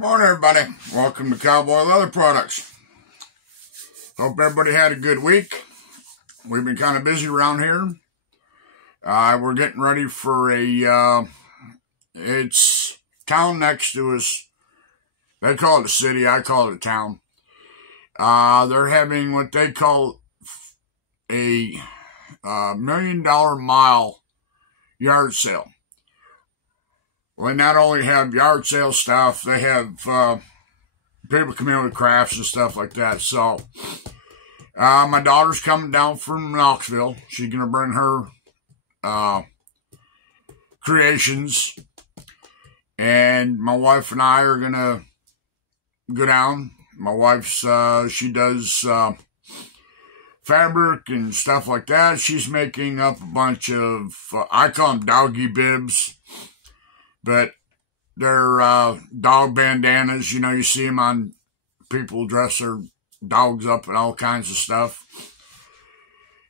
Morning, everybody. Welcome to Cowboy Leather Products. Hope everybody had a good week. We've been kind of busy around here. We're getting ready for it's town next to us. They call it a city. I call it a town. They're having what they call a $1 million mile yard sale. Well, they not only have yard sale stuff, they have people come in with crafts and stuff like that. So, my daughter's coming down from Knoxville. She's going to bring her creations. And my wife and I are going to go down. My wife's, she does fabric and stuff like that. She's making up a bunch of, I call them doggy bibs. But they're dog bandanas. You know, you see them on people dress their dogs up and all kinds of stuff.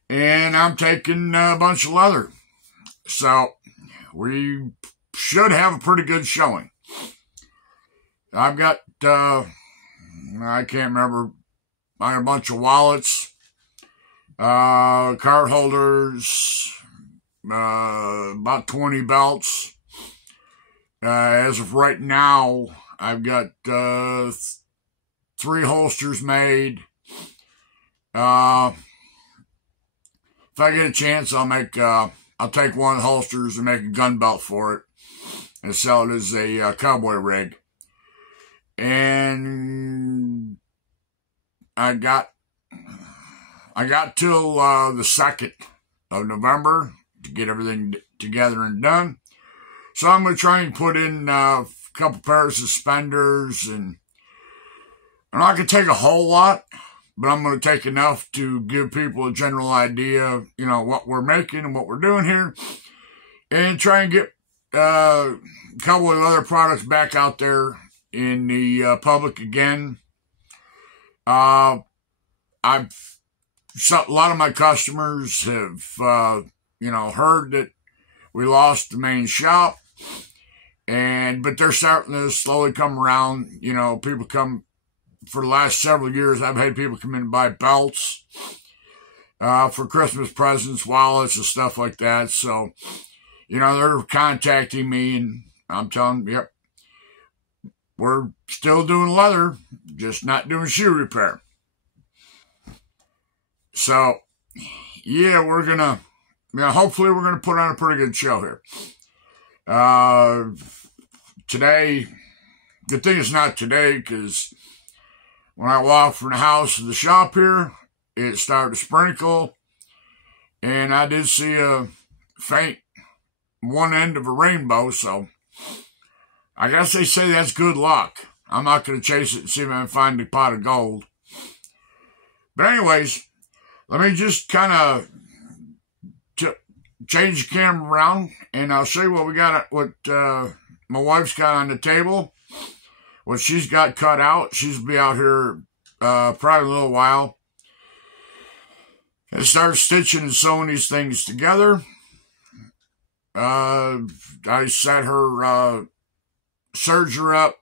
And I'm taking a bunch of leather. So we should have a pretty good showing. I've got, I can't remember, I got a bunch of wallets, card holders, about 20 belts. As of right now, I've got 3 holsters made. If I get a chance, I'll take one of the holsters and make a gun belt for it and sell it as a cowboy rig. And I got till the 2nd of November to get everything together and done. So I'm going to try and put in a couple pairs of suspenders, and I'm not going to take a whole lot, but I'm going to take enough to give people a general idea, you know, what we're making and what we're doing here, and try and get Cowboy Leather Products back out there in the public again. A lot of my customers have, you know, heard that we lost the main shop. But they're starting to slowly come around. You know, people come, for the last several years, I've had people come in and buy belts for Christmas presents, wallets, and stuff like that. So, you know, they're contacting me, and I'm telling them, yep, we're still doing leather, just not doing shoe repair. So, yeah, we're going to, you know, hopefully we're going to put on a pretty good show here. Today, good thing it's not today, because when I walked from the house to the shop here, it started to sprinkle, and I did see a faint one end of a rainbow, so I guess they say that's good luck. I'm not going to chase it and see if I can find a pot of gold. But anyways, let me just kind of change the camera around, and I'll show you what we got, what my wife's got on the table, what she's got cut out. She's be out here probably a little while. I start stitching and sewing these things together. I set her serger up.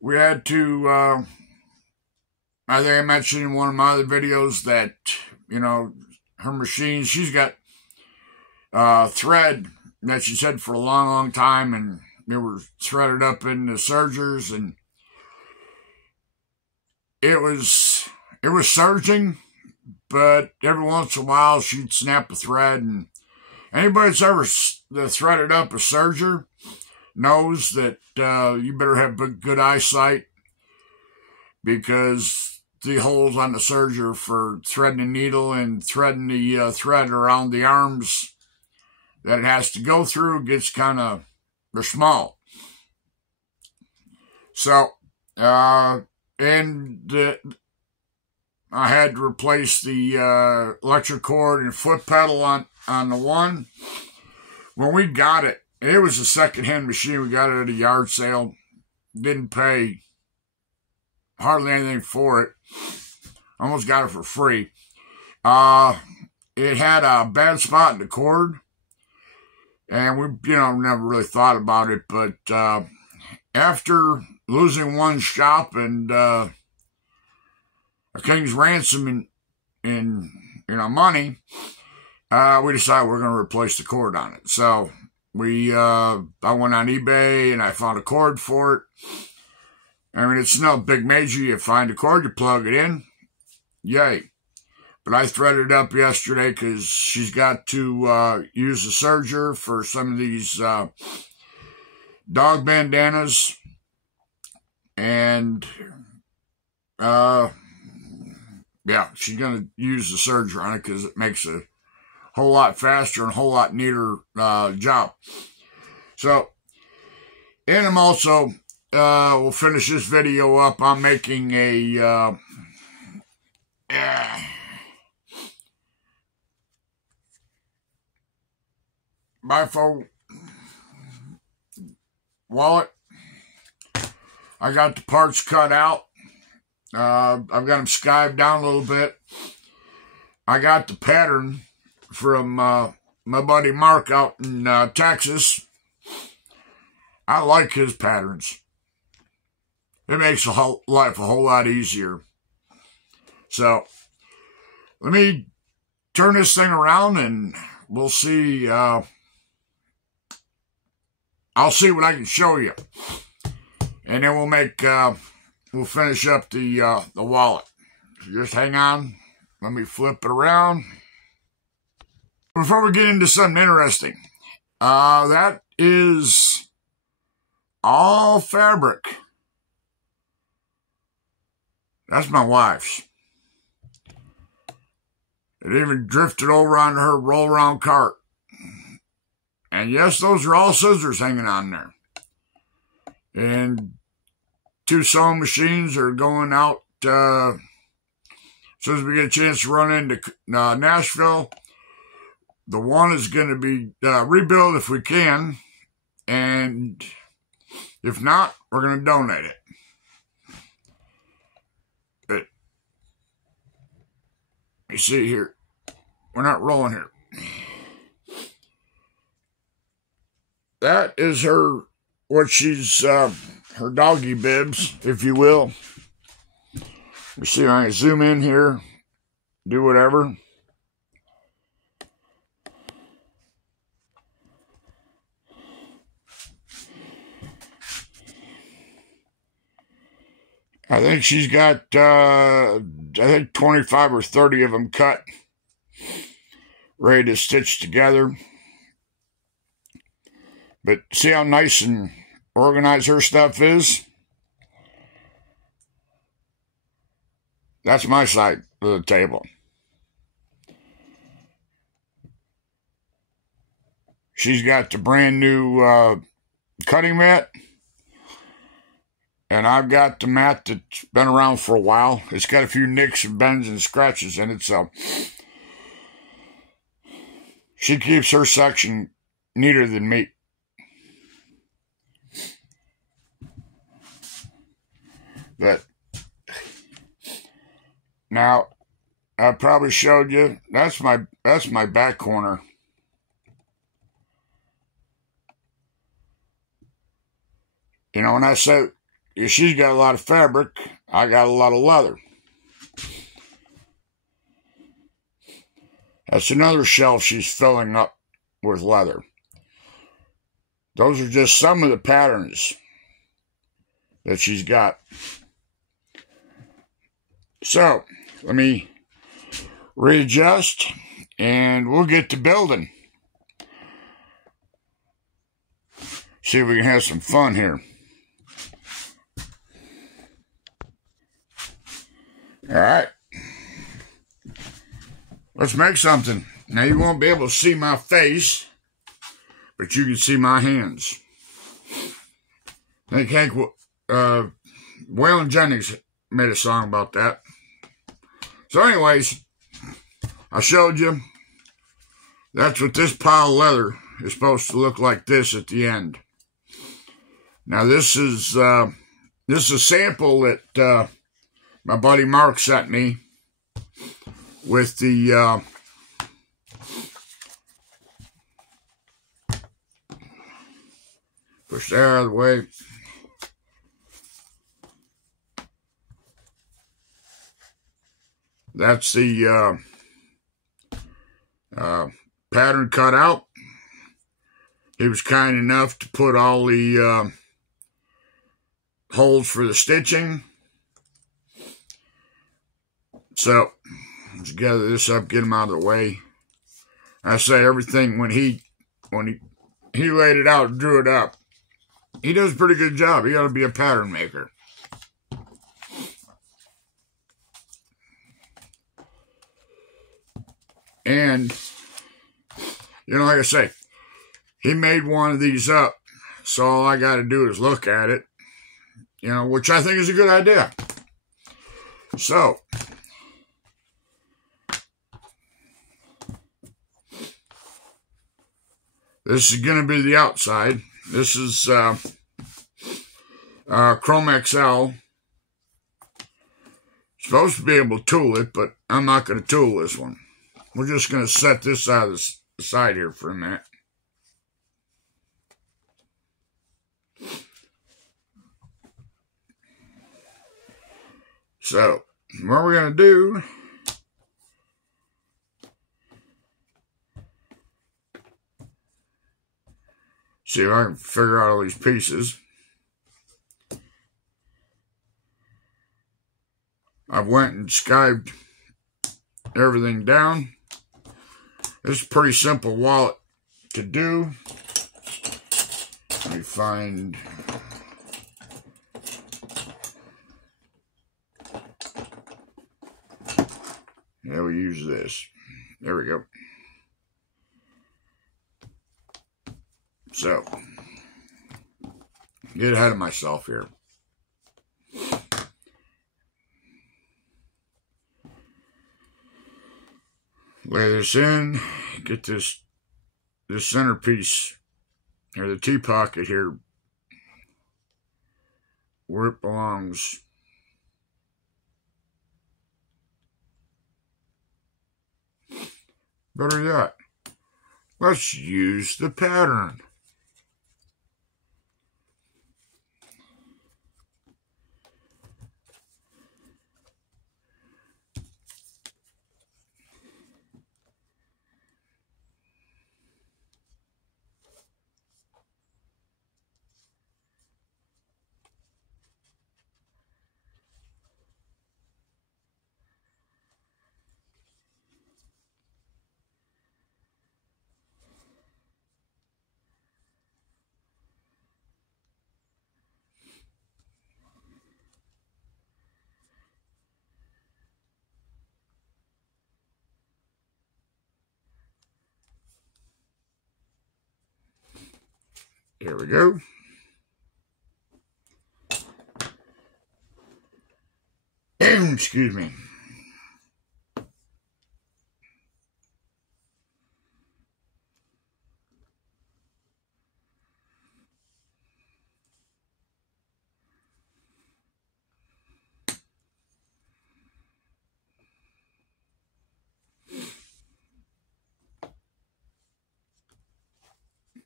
We had to, I think I mentioned in one of my other videos that, you know, her machine, she's got thread that she said for a long, long time, and they were threaded up in the sergers, and it was serging, but every once in a while she'd snap a thread, and anybody that's ever threaded up a serger knows that you better have good eyesight, because the holes on the serger for threading the needle and threading the thread around the arms that it has to go through gets kind of, they're small. So, I had to replace the electric cord and foot pedal on the one. When we got it, it was a second-hand machine. We got it at a yard sale. Didn't pay hardly anything for it. Almost got it for free. It had a bad spot in the cord. And we, you know, never really thought about it, but after losing one shop and a king's ransom in money, we decided we're going to replace the cord on it. So I went on eBay and I found a cord for it. I mean, it's no big major. You find a cord, you plug it in, yay. But I threaded it up yesterday because she's got to use the serger for some of these dog bandanas. And, yeah, she's going to use the serger on it because it makes a whole lot faster and a whole lot neater job. So, and I'm also, we'll finish this video up. I'm making a byfold wallet. I got the parts cut out. I've got them skived down a little bit. I got the pattern from my buddy Mark out in Texas. I like his patterns. It makes life a whole lot easier. So, let me turn this thing around and we'll see. I'll see what I can show you. And then we'll finish up the wallet. So just hang on. Let me flip it around. Before we get into something interesting, that is all fabric. That's my wife's. It even drifted over on her roll-around cart. And yes, those are all scissors hanging on there. And 2 sewing machines are going out as soon as we get a chance to run into Nashville. The one is going to be rebuilt if we can. And if not, we're going to donate it. But you see here, we're not rolling here. That is her, what she's, her doggy bibs, if you will. You see, I can zoom in here, do whatever. I think she's got, I think 25 or 30 of them cut, ready to stitch together. But see how nice and organized her stuff is? That's my side of the table. She's got the brand new cutting mat. And I've got the mat that's been around for a while. It's got a few nicks and bends and scratches in it, so she keeps her section neater than me. But now I probably showed you that's my back corner. You know, when I said she's got a lot of fabric, I got a lot of leather. That's another shelf she's filling up with leather. Those are just some of the patterns that she's got. So, let me readjust and we'll get to building. See if we can have some fun here. All right. Let's make something. Now, you won't be able to see my face, but you can see my hands. I think Hank, Waylon Jennings made a song about that. So anyways, I showed you. That's what this pile of leather is supposed to look like this at the end. Now, this is a sample that my buddy Mark sent me with the push that out of the way. That's the pattern cut out. He was kind enough to put all the holes for the stitching. So let's gather this up, get him out of the way. I say everything when he laid it out and drew it up. He does a pretty good job. He ought to be a pattern maker. And, you know, like I say, he made one of these up, so all I got to do is look at it, you know, which I think is a good idea. So, this is going to be the outside. This is Chrome XL. Supposed to be able to tool it, but I'm not going to tool this one. We're just going to set this out of the side here for a minute. So, what we're going to do, see if I can figure out all these pieces. I went and skived everything down. This is a pretty simple wallet to do. Let me find... Yeah, we use this. There we go. So, get ahead of myself here. Lay this in, get this centerpiece, or the T-pocket here, where it belongs. Better yet, let's use the pattern. Here we go. Excuse me.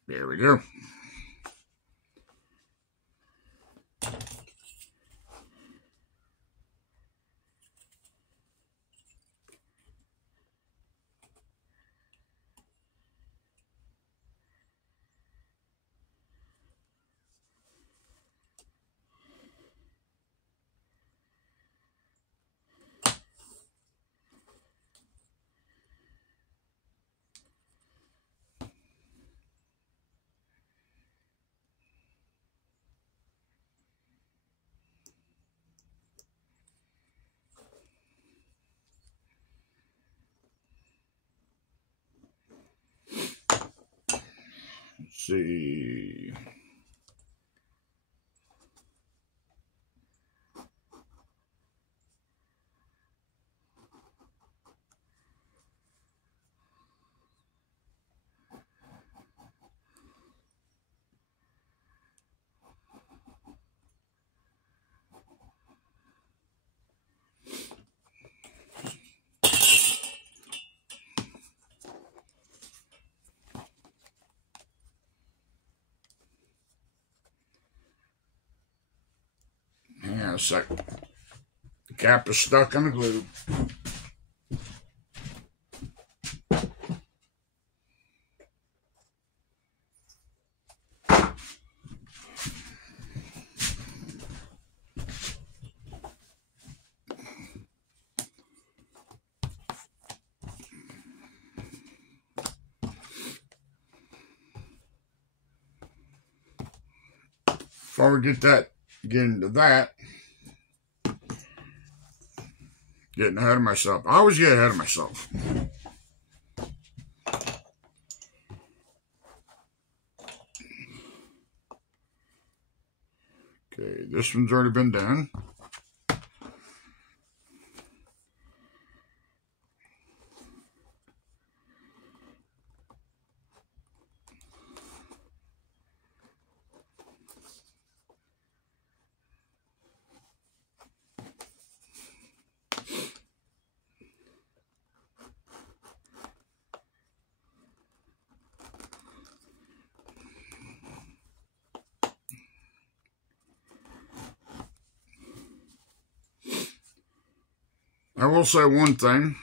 There we go. Let's see. Hang on a second. The cap is stuck on the glue. before we get into that, getting ahead of myself. I always get ahead of myself. Okay, this one's already been done. I will say one thing.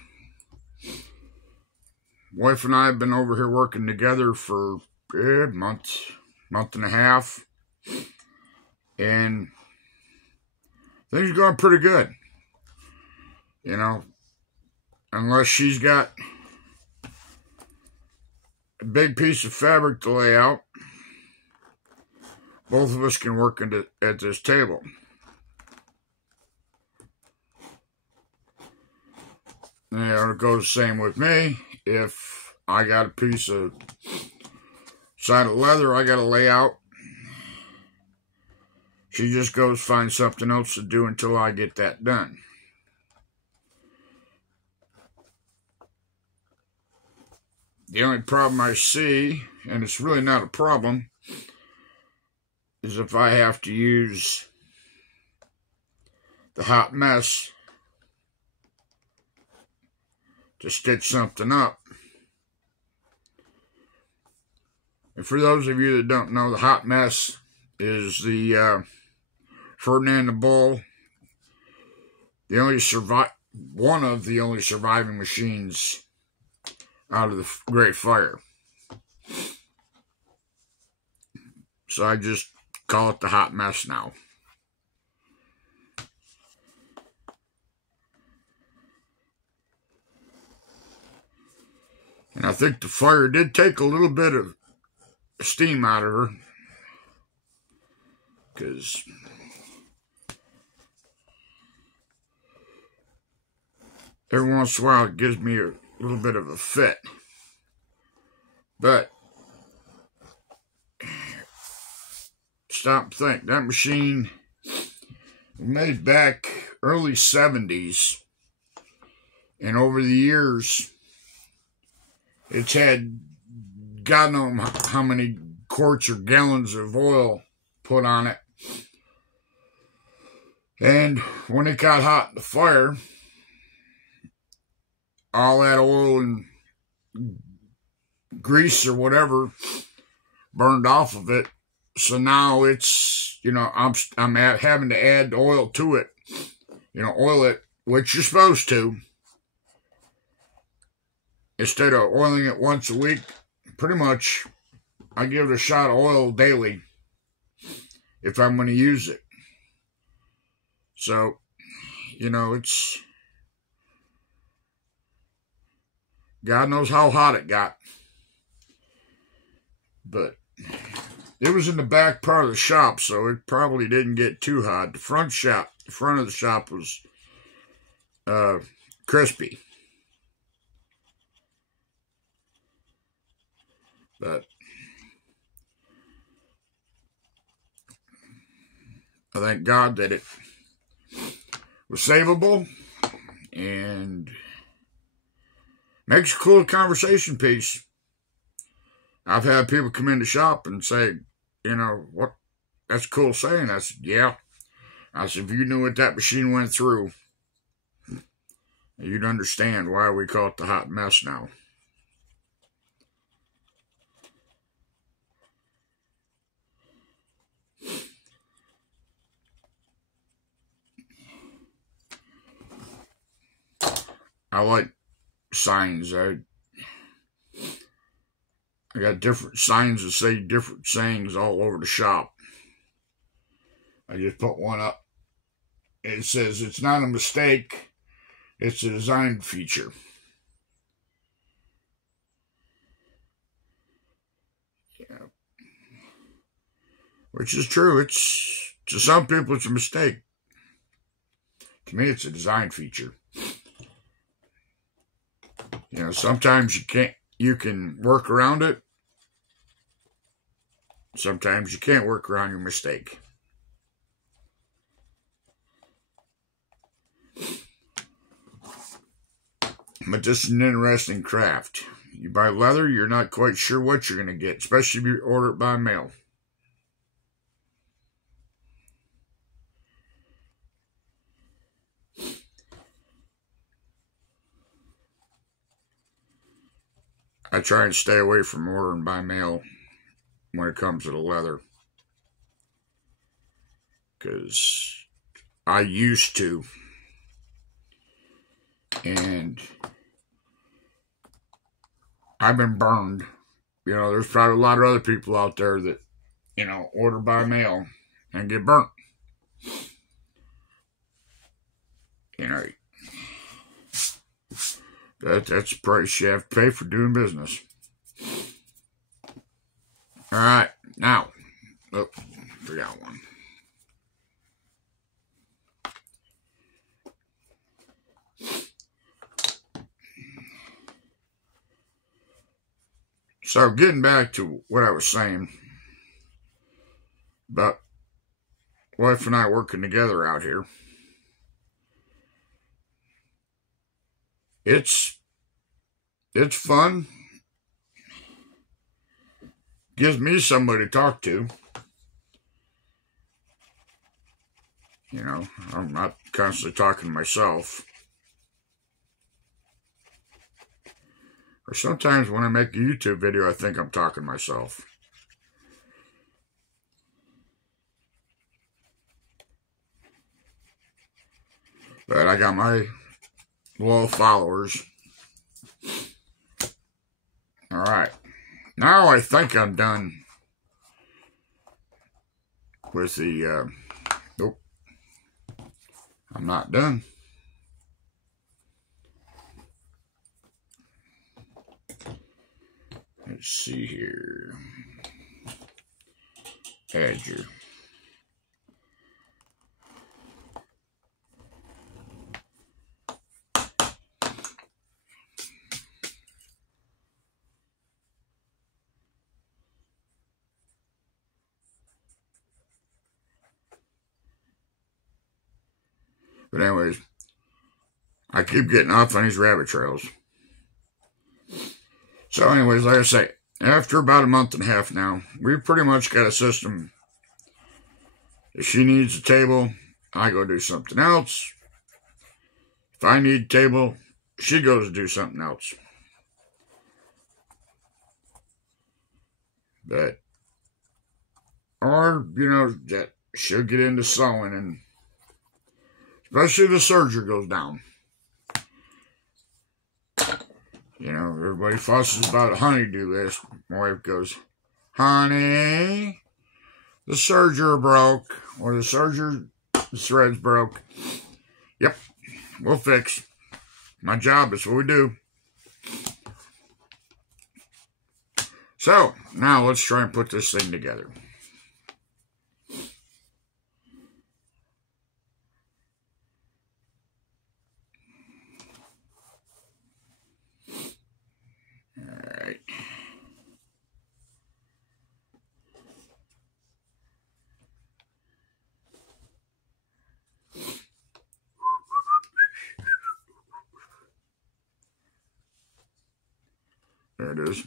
Wife and I have been over here working together for a month and a half. And things are going pretty good. You know, unless she's got a big piece of fabric to lay out, both of us can work at this table. And it goes the same with me. If I got a piece of side of leather I got to lay out, she just goes find something else to do until I get that done. The only problem I see, and it's really not a problem, is if I have to use the hot mess to stitch something up. And for those of you that don't know, the hot mess is the Ferdinand the Bull, one of the only surviving machines out of the Great Fire. So I just call it the hot mess now. And I think the fire did take a little bit of steam out of her, because every once in a while it gives me a little bit of a fit. But stop and think, that machine was made back early 70s, and over the years it's had God knows how many quarts or gallons of oil put on it. And when it got hot in the fire, all that oil and grease or whatever burned off of it. So now it's, I'm having to add oil to it. Oil it, which you're supposed to. Instead of oiling it once a week, pretty much I give it a shot of oil daily if I'm going to use it. So, it's God knows how hot it got. But it was in the back part of the shop, so it probably didn't get too hot. The front of the shop was crispy. But I thank God that it was savable and makes a cool conversation piece. I've had people come in the shop and say, what? That's a cool saying. I said, yeah. I said, if you knew what that machine went through, you'd understand why we call it the hot mess now. I like signs. I got different signs that say different sayings all over the shop. I just put one up. It says, it's not a mistake, it's a design feature. which is true. It's to some people it's a mistake. To me, it's a design feature. You know, sometimes you can work around it. Sometimes you can't work around your mistake. But this is an interesting craft. You buy leather, you're not quite sure what you're going to get, especially if you order it by mail. I try and stay away from ordering by mail when it comes to the leather, because I used to, and I've been burned. You know, there's probably a lot of other people out there that, you know, order by mail and get burnt. You know, that's the price you have to pay for doing business. All right, now, oh, forgot one. So getting back to what I was saying about wife and I working together out here, it's fun. Gives me somebody to talk to. You know, I'm not constantly talking to myself. Or sometimes when I make a YouTube video, I think I'm talking to myself. But I got my loyal followers. All right. Now I think I'm done with the, nope, I'm not done. Let's see here. Add your But anyways, I keep getting off on these rabbit trails. So anyways, like I say, after about a month and a half now, we've pretty much got a system. If she needs a table, I go do something else. If I need a table, she goes to do something else. But, or, you know, that she'll get into sewing, and especially if the serger goes down. You know, everybody fusses about a honey-do list. My wife goes, honey, the serger broke, or the serger threads broke. Yep, we'll fix. My job is what we do. So, now let's try and put this thing together. Alright. There it is.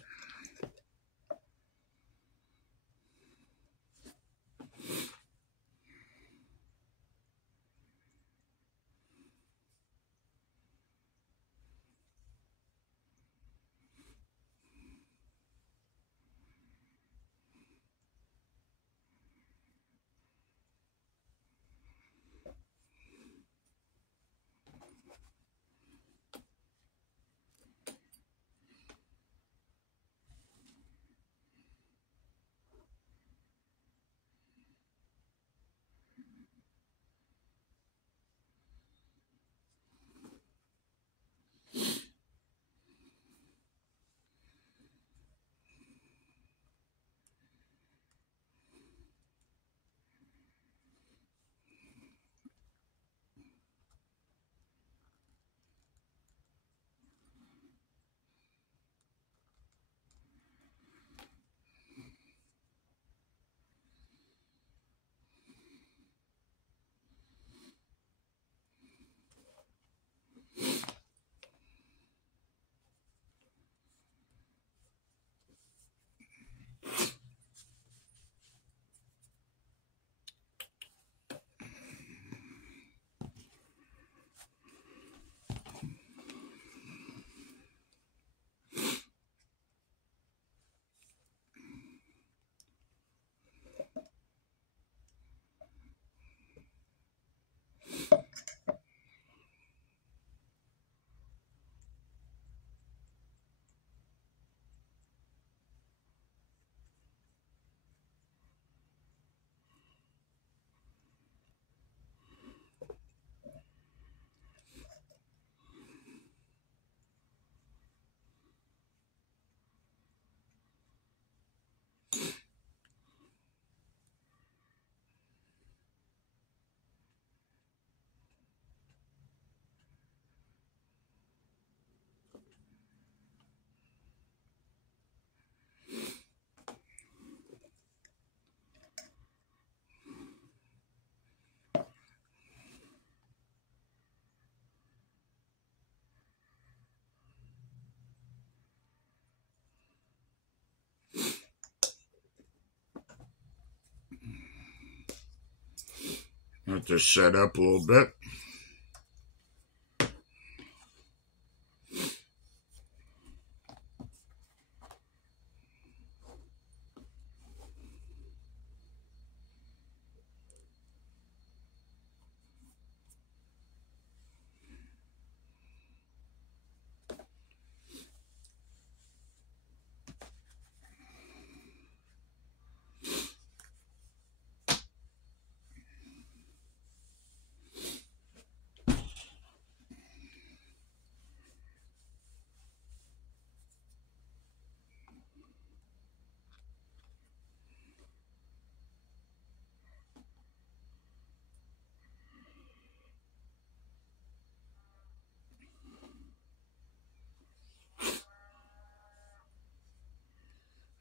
Let this set up a little bit.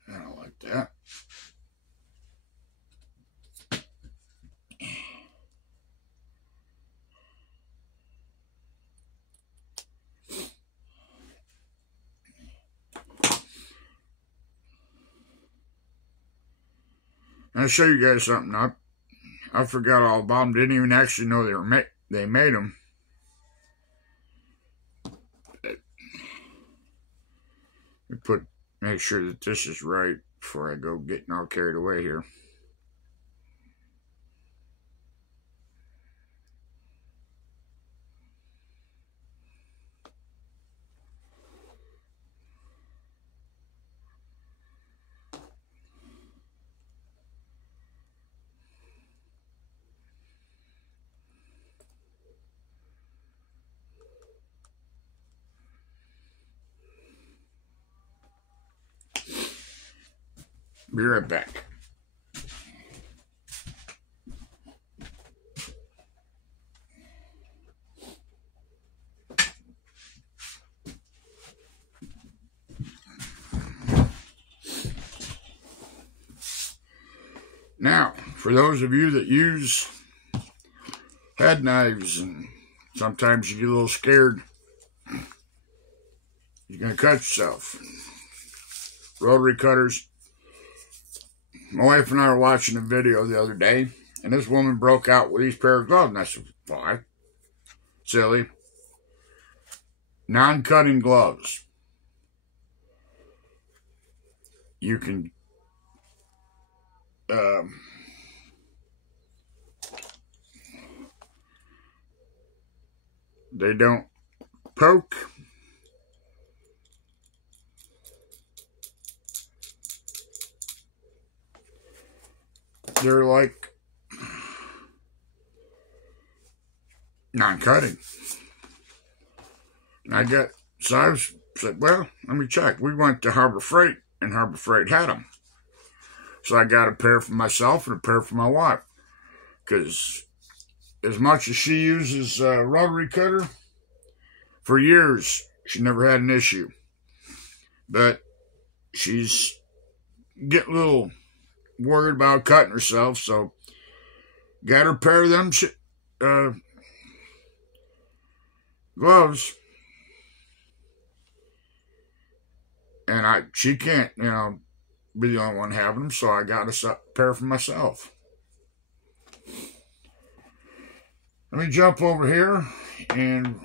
I don't like that. I'll show you guys something. I forgot all about them. Didn't even actually know they made them. Make sure that this is right before I go getting all carried away here. Be right back. Now, for those of you that use head knives and sometimes you get a little scared, you're going to cut yourself. Rotary cutters. My wife and I were watching a video the other day, and this woman broke out with these pair of gloves. And I said, why? Silly. Non-cutting gloves. You can they don't poke. They're like non-cutting. And so I said, well, let me check. We went to Harbor Freight, and Harbor Freight had them. So I got a pair for myself and a pair for my wife. Because as much as she uses a rotary cutter, for years, she never had an issue. But she's getting a little worried about cutting herself, so got her a pair of them gloves. And she can't, be the only one having them, so I got a pair for myself. Let me jump over here and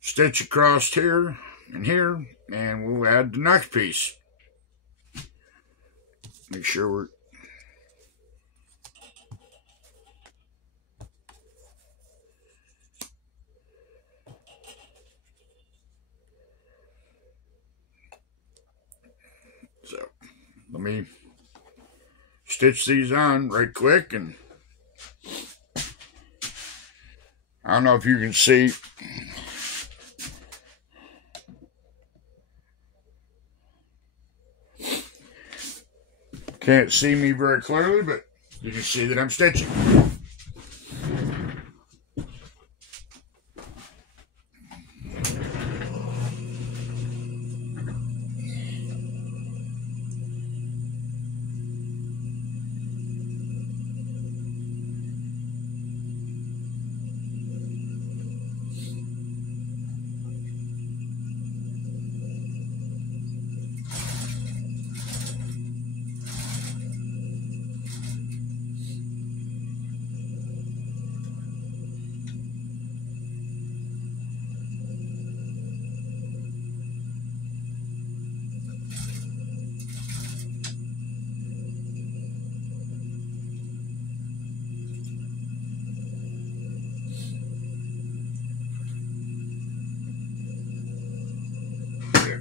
stitch across here, and we'll add the next piece. Make sure we're so let me stitch these on right quick, and I don't know if you can see. Can't see me very clearly, but you can see that I'm stitching.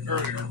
earlier.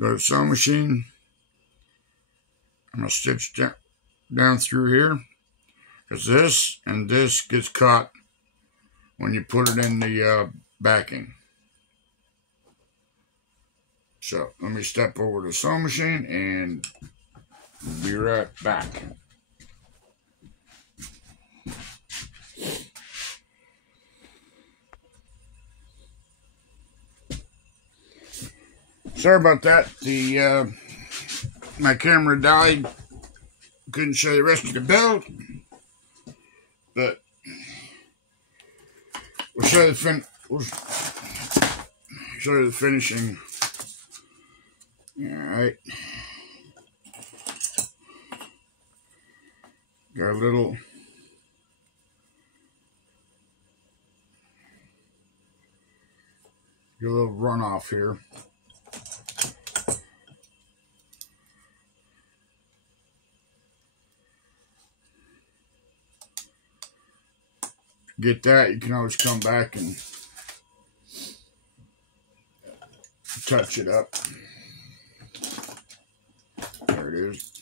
Go to sewing machine. I'm going to stitch down through here, because this and this gets caught when you put it in the backing. So let me step over to the sewing machine and be right back. Sorry about that. My camera died. Couldn't show the rest of the build, but we'll show you the finishing. All right. Got a little runoff here. Get that, you can always come back and touch it up. There it is.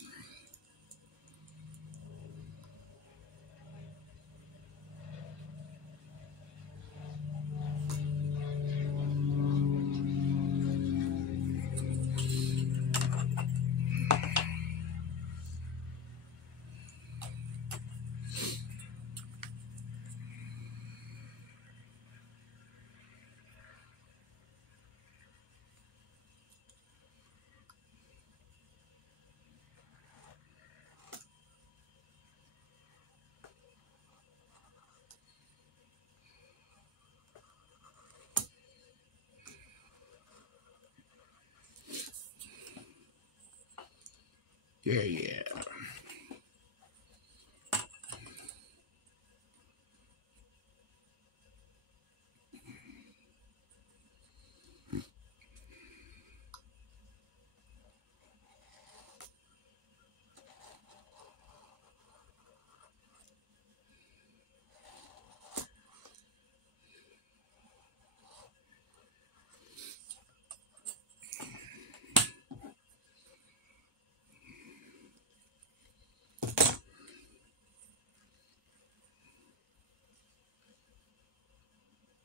Yeah.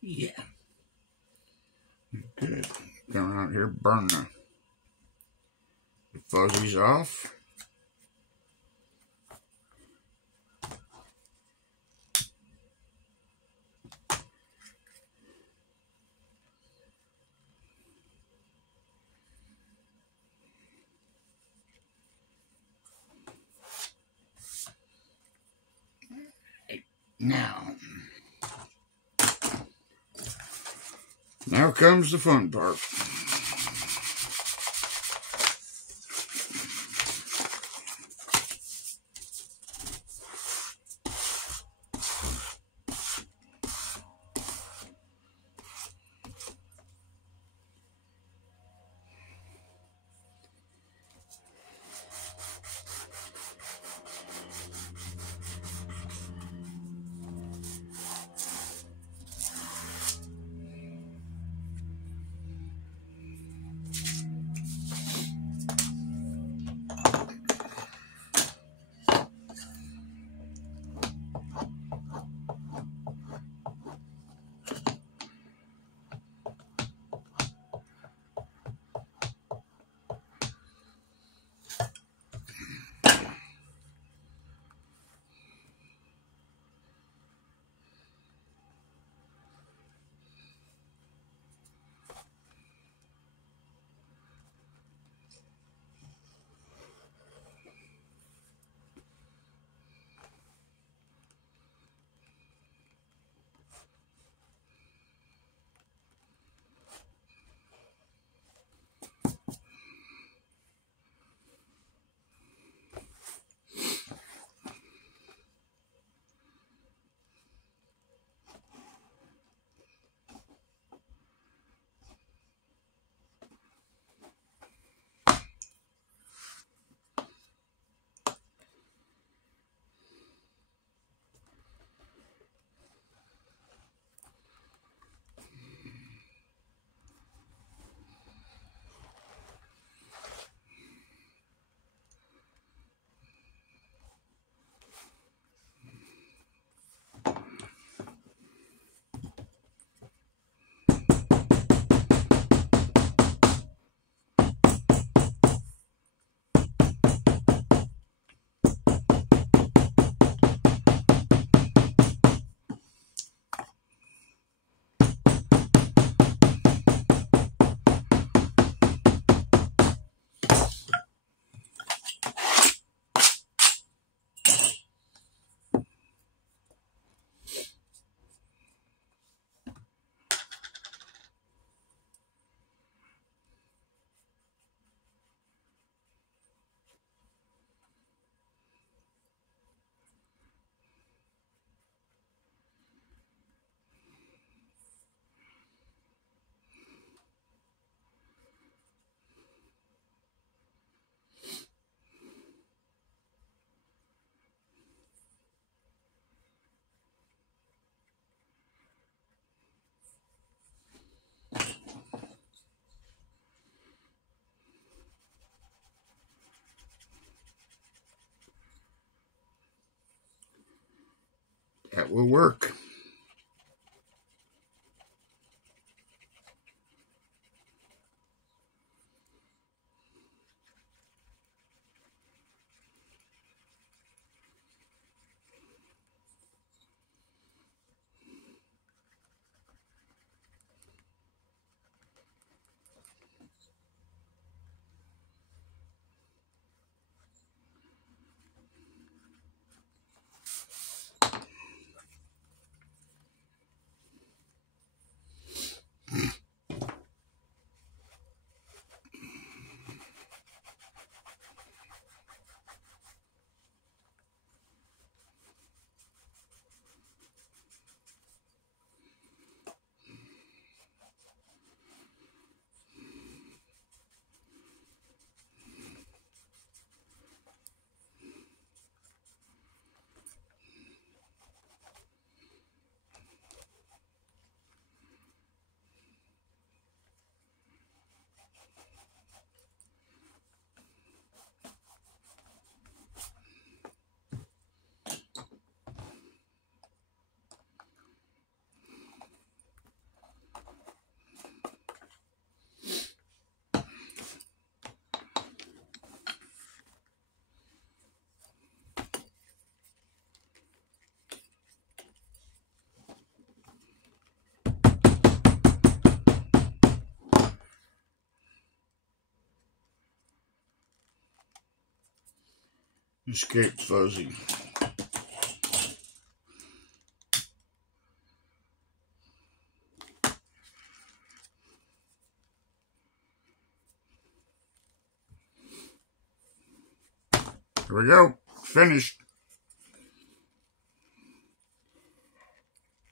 Yeah. Good. Come out here, burn the fuzzies off. Now comes the fun part. will work. Escape fuzzy. Here we go. Finished.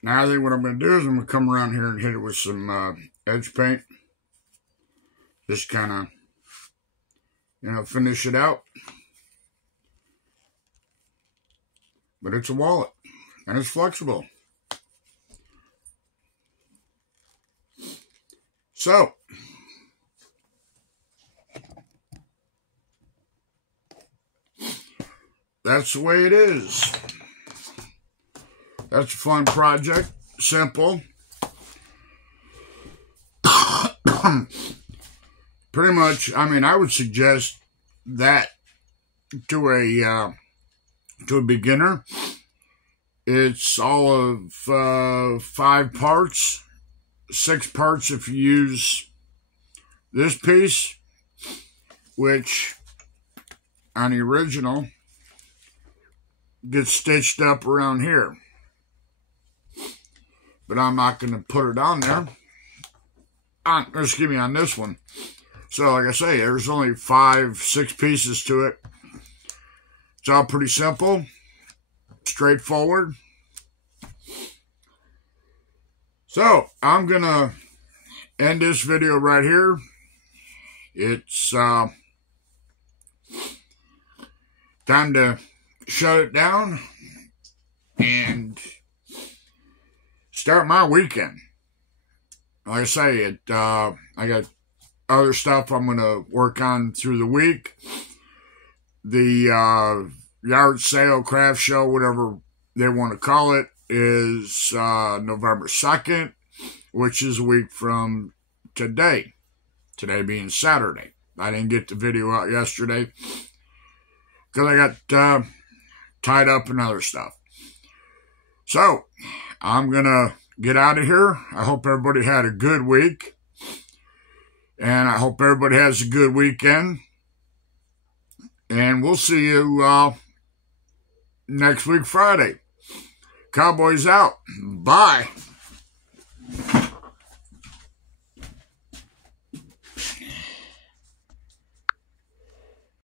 Now I think what I'm going to do is I'm going to come around here and hit it with some edge paint. Just kind of, finish it out. But it's a wallet, and it's flexible. So, that's the way it is. That's a fun project, simple. Pretty much, I would suggest that to a beginner. It's all of 5 parts, 6 parts if you use this piece, which on the original gets stitched up around here. But I'm not going to put it on there. On this one. So like I say, there's only 5, 6 pieces to it. It's all pretty simple, straightforward. So, I'm going to end this video right here. It's time to shut it down and start my weekend. Like I say, I got other stuff I'm going to work on through the week. The yard sale, craft show, whatever they want to call it, is November 2nd, which is a week from today. Today being Saturday. I didn't get the video out yesterday because I got tied up in other stuff. So, I'm going to get out of here. I hope everybody had a good week. And I hope everybody has a good weekend. And we'll see you next week, Friday. Cowboys out. Bye.